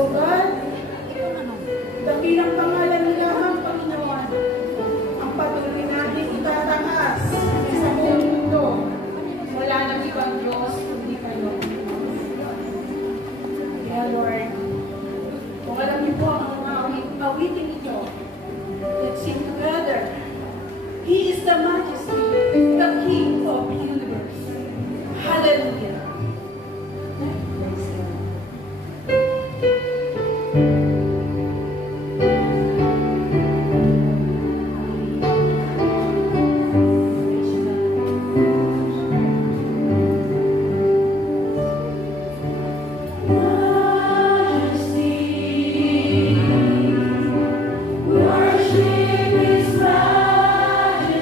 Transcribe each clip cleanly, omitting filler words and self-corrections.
O God, dakilang pangalan nila ang Panginoon. Ang patuloy natin itataas sa buong mundo. Wala nang ibang Diyos kundi kayo. Kaya Lord, kung alam niyo po ang awitin ito, let's sing together. He is the Majesty, the King of the universe. Hallelujah. Worship His Majesty.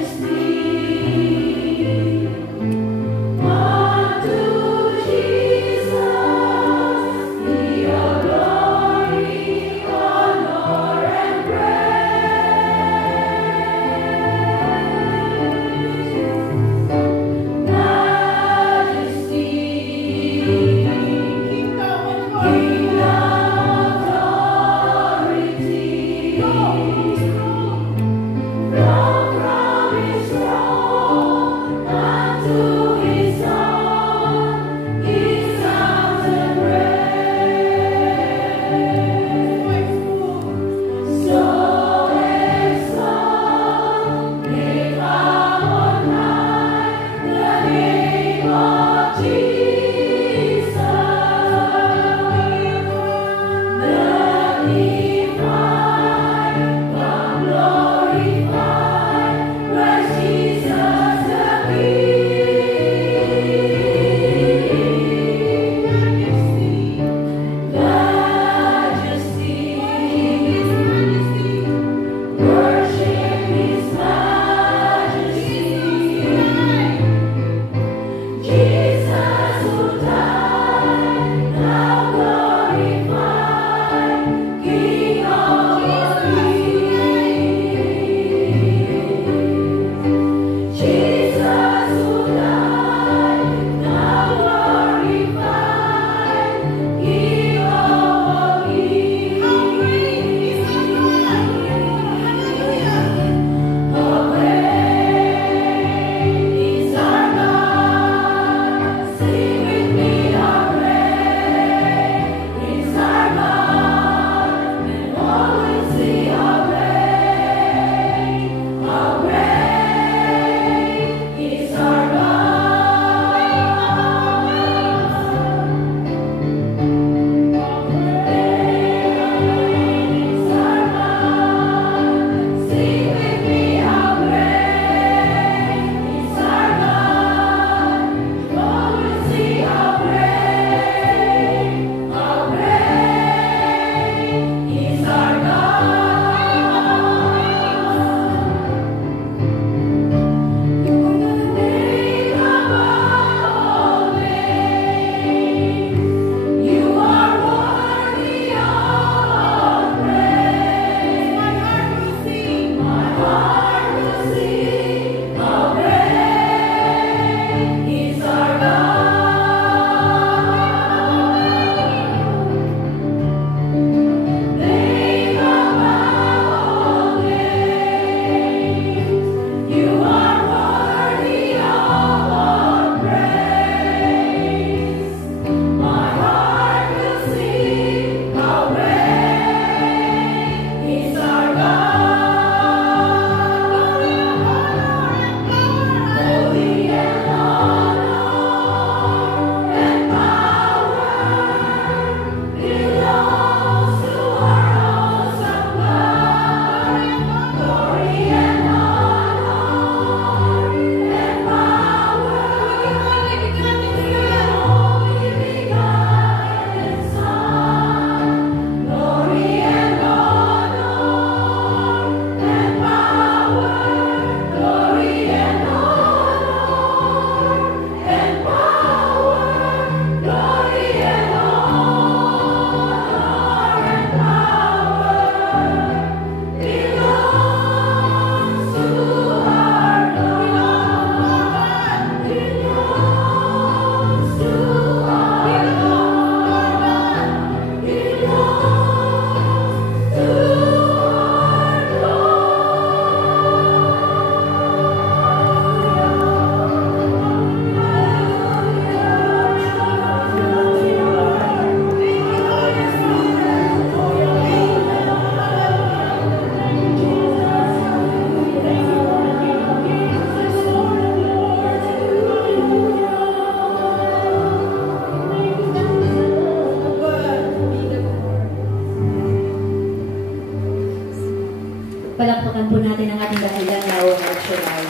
Palakpakan po natin ang ating dakilang lawang at syuray.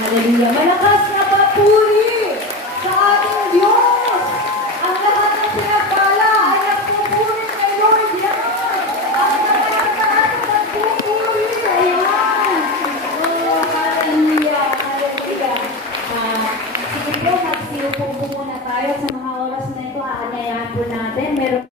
Hallelujah! Malakas na papuri sa ating Diyos! Ang lahat ng sinakala ay nagpupuri kay Lord yan! Ang lahat na ating nagpupuri! Ayan! Oh, hallelujah! Hallelujah! Sige po, magsiupo po muna tayo sa mga oras na ito. Aanyayahan po natin. Meron